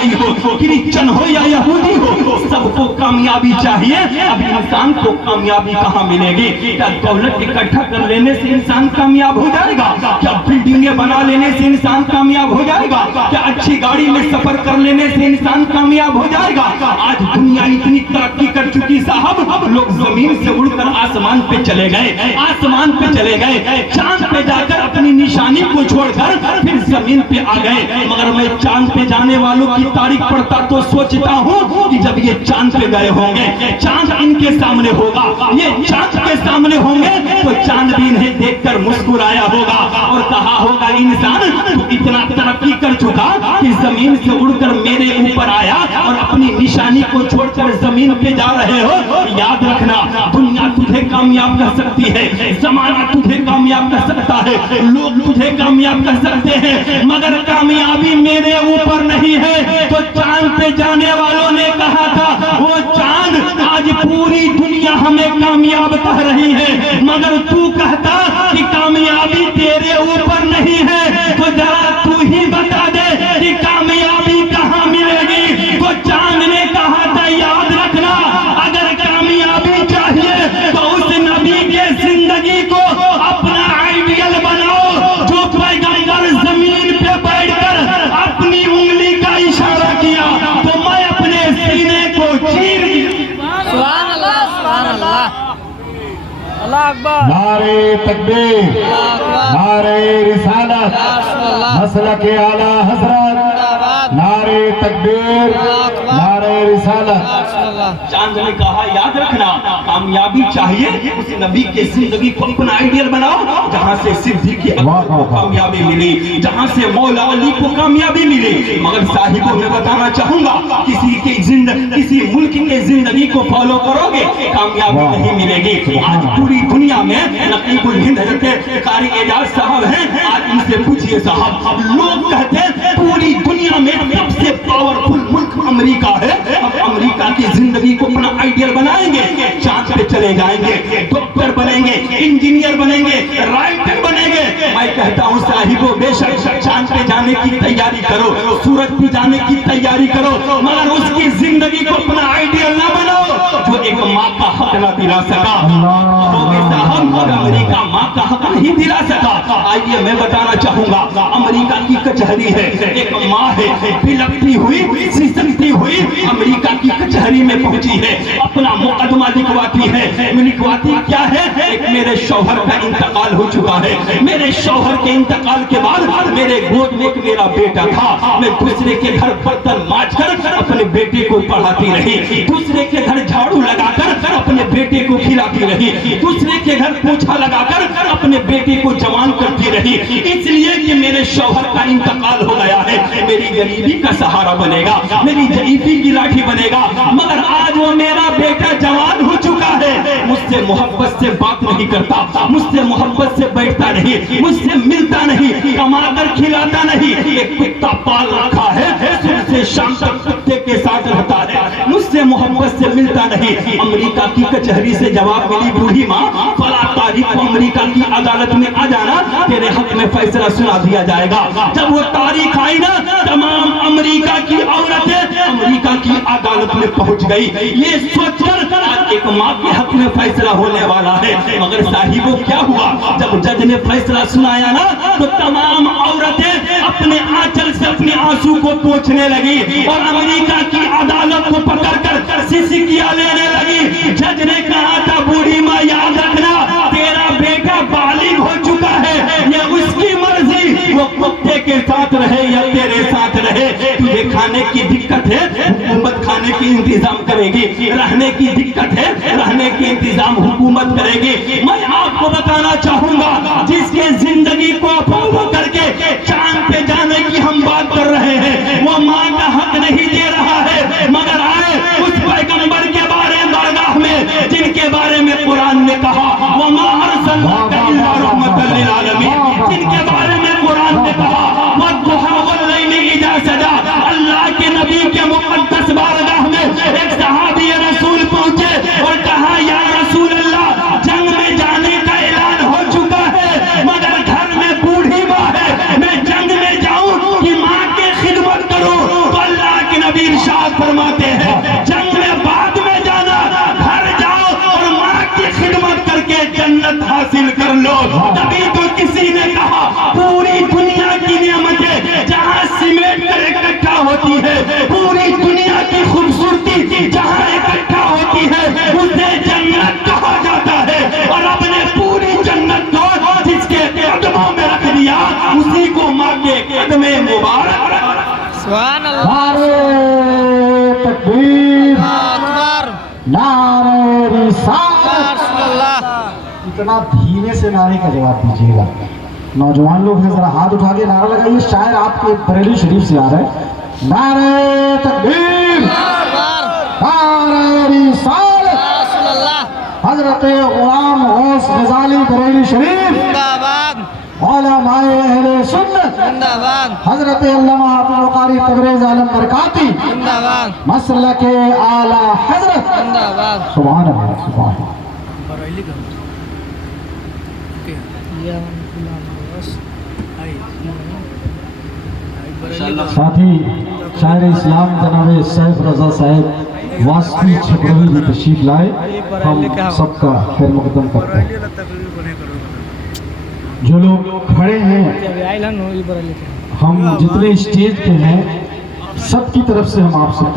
ईसाई हो, क्रिश्चन हो या यहूदी हो, सबको कामयाबी चाहिए। अब इंसान को कामयाबी कहाँ मिलेगी? क्या दौलत इकट्ठा कर लेने से इंसान कामयाब हो जाएगा? क्या बिल्डिंगें बना लेने से इंसान कामयाब हो जाएगा? क्या अच्छी गाड़ी में सफर कर लेने से इंसान कामयाब हो जाएगा? आज दुनिया इतनी तरक्की कर चुकी साहब, अब लोग जमीन से उड़कर आसमान पे चले गए, आसमान पे चले गए, चांद पे जाकर अपनी निशानी को छोड़कर फिर जमीन पे आ गए। मगर मैं चांद पे जाने वालों की तारीख पढ़ता तो सोचता हूँ कि जब ये चांद पे गए होंगे, चांद इनके सामने होगा, ये चांद के सामने होंगे तो चांद भी इन्हें देखकर मुस्कुराया होगा और कहा होगा, इंसान तू इतना तरक्की कर चुका कि जमीन से उड़कर मेरे ऊपर आया और अपनी निशानी को छोड़कर जमीन पे जा रहे हो। याद रखना, दुनिया तुझे कामयाब कर सकती है, जमाना तुझे कामयाब कर सकता है, लोग तुझे कामयाब कर सकते हैं, मगर कामयाबी मेरे ऊपर नहीं है। तो चांद पे जाने वालों ने कहा था, वो चांद आज पूरी दुनिया हमें कामयाब कह रही है, मगर तू कहता कि कामयाबी तेरे ऊपर नहीं है। तो जरा तू ही बता दे कि कामयाबी कहाँ मिलेगी? तो चांद ने कहा था, याद रखना, अगर कामयाबी चाहिए तो उस नबी के जिंदगी को अपना आइडियल बनाओ जो पैगंबर जमीन पे बैठकर अपनी उंगली का इशारा किया तो मैं अपने सीने को चीर दिया। सुभान अल्लाह, सुभान अल्लाह, अल्लाह अकबर, नारे तकबीर, नारे रिसालत, मसलक-ए आला हज़रत, नारे तकबीर, नारे रिसालत। चांद ने कहा, याद रखना, कामयाबी चाहिए उस नबी के जिंदगी को अपना आइडियल बनाओ जहां से सिद्दीक़ अकबर को कामयाबी मिली, जहां से मौला अली को कामयाबी मिली। मगर साहिबों में बताना चाहूंगा, किसी मुल्क के जिंदगी को फॉलो करोगे कामयाबी नहीं मिलेगी। आज पूरी दुनिया में नकीबुल हिंद हज़रत कारी एजाज साहब हैं, आज इनसे पूछिए साहब, लोग कहते हैं पूरी दुनिया में सबसे पावरफुल मुल्क अमेरिका है, अब अमेरिका की जिंदगी को अपना आइडियल बनाएंगे, चांद पे चले जाएंगे, डॉक्टर बनेंगे, इंजीनियर बनेंगे, राइटर बनेंगे। मैं कहता हूँ साहिबों, बेशक चांद पे जाने की तैयारी करो, सूरज पे जाने की तैयारी करो, मगर उसकी जिंदगी को अपना आइडियल ना बनाओ जो एक माँ का हक ना दिला सका। अमेरिका माँ का हक नहीं दिला सका। आइए मैं बताना चाहूंगा, अमेरिका की कचहरी है, एक माँ है, बिलखती हुई, सिसकती हुई अमेरिका की कचहरी में पहुंची है, अपना मुकदमा लिखवाती है। लिखवाती क्या है? एक मेरे शौहर का इंतकाल हो चुका है, मेरे शौहर के इंतकाल के बाद मेरे गोद में एक मेरा बेटा था, मैं दूसरे के घर बर्तन मांजकर अपने बेटे को पढ़ाती रही, दूसरे के घर झाड़ू लगाकर अपने बेटे को खिलाती रही, दूसरे के घर पोछा लगाकर अपने बेटे को जवान करती रही, इसलिए कि मेरे शौहर का इंतकाल हो गया है, मेरी गरीबी का सहारा बनेगा, मेरी जईफी की लाठी बनेगा। मगर आज वो मेरा बेटा जवान हो चुका है, मुझसे मोहब्बत से बात नहीं करता, मुझसे मोहब्बत से बैठता नहीं, मुझसे मिलता नहीं, कमाकर खिलाता नहीं, एक कुत्ता पाल रखा है, सुबह से शाम तक कुत्ते के साथ रहता है, मुझसे मोहब्बत से मिलता नहीं। अमेरिका की कचहरी से जवाब मिली, बूढ़ी माँ फला तारीख को अमेरिका की अदालत में आ जाना, तेरे हक में फैसला सुना दिया जाएगा। जब वो तारीख आई ना, तमाम अमेरिका की औरतें अमेरिका की अदालत में पहुंच गई, ये सोचकर एक माँ के हक में फैसला होने वाला है। मगर साहिबों क्या हुआ, जब जज ने फैसला सुनाया ना, तो तमाम औरतें अपने आंचल से अपने आंसू को पोंछने लगी और अमेरिका की अदालत को पकड़कर सिसकियां लेने लगी। जज ने कहा था, बूढ़ी माँ याद रखना, तेरा बेटा बालिग हो चुका है, ये उसकी मर्जी, वो कुत्ते के साथ रहे या तेरे साथ रहे, तुझे खाने की दिक्कत है, हुकूमत खाने की इंतजाम करेगी, रहने की दिक्कत है, रहने की इंतजाम हुकूमत करेगी। मैं आपको बताना चाहूंगा, जिसके जिंदगी को फॉलो करके चांद पे जाने की हम बात कर रहे हैं, वो माँ का हक नहीं दे रहा है। मगर आए उस पैगंबर के बारे में बारगाह में, जिनके बारे में कुरान ने कहा, वो माँ अरसलनाका इल्ला रहमतल लिल आलमीन, जिनके बारे में कुरान ने कहा, वद्दुहा वल्लैलि इज़ा सजा। अल्लाह के नबी के मुक़द्दस बारगाह में एक सहाबी रसूल पहुंचे और कहा, या रसूल अल्लाह, जंग में जाने का ऐलान हो चुका है, मगर घर में बूढ़ी माँ है, فرماتے ہیں جنگ میں بعد میں جانا، گھر جاؤ اور ماں کی خدمت کر کے جنت حاصل کر لو۔ تبھی تو کسی نے کہا پوری دنیا کی نعمتیں جہاں سمیٹ کر اکٹھا ہوتی ہے، پوری دنیا کی خوبصورتی جہاں اکٹھا ہوتی ہے، اسے جنت کہا جاتا ہے۔ اور رب نے پوری جنت کو جس کے قدموں میں رکھ دیا، اسی کو ماں کے قدم مبارک رکھ دیا۔ سبحان اللہ، نعرہ تکبیر، اکبر، نعرہ رسالت۔ رسول اللہ۔ اتنا دھیمے سے نعرے کا جواب دیجیے گا۔ نوجوان لوگ ہیں، ذرا ہاتھ اٹھا کے نعرہ لگائیے۔ شاعر آپ کے بریلی شریف سے آ رہے ہیں۔ نعرہ تکبیر، اکبر، نعرہ رسالت۔ رسول اللہ، حضرت غلام غوث غزالی بریلی شریف، زندہ باد، علماء اہل سنت، زندہ باد، حضرت علامہ حافظ القاری تبریز عالم برکاتی، زندہ باد، مسلک اعلی حضرت۔ زندہ باد۔ سبحان اللہ، سبحان اللہ۔ ساتھی شاعر اسلام جناب سیف رضا صاحب واسطی چھپروی بھی تشریف لائے، ہم سب کا خیر مقدم کرتے ہیں۔ جو لوگ کھڑے ہیں، ہم جتنے اسٹیج پہ ہیں، سب کی طرف سے ہم آپ سے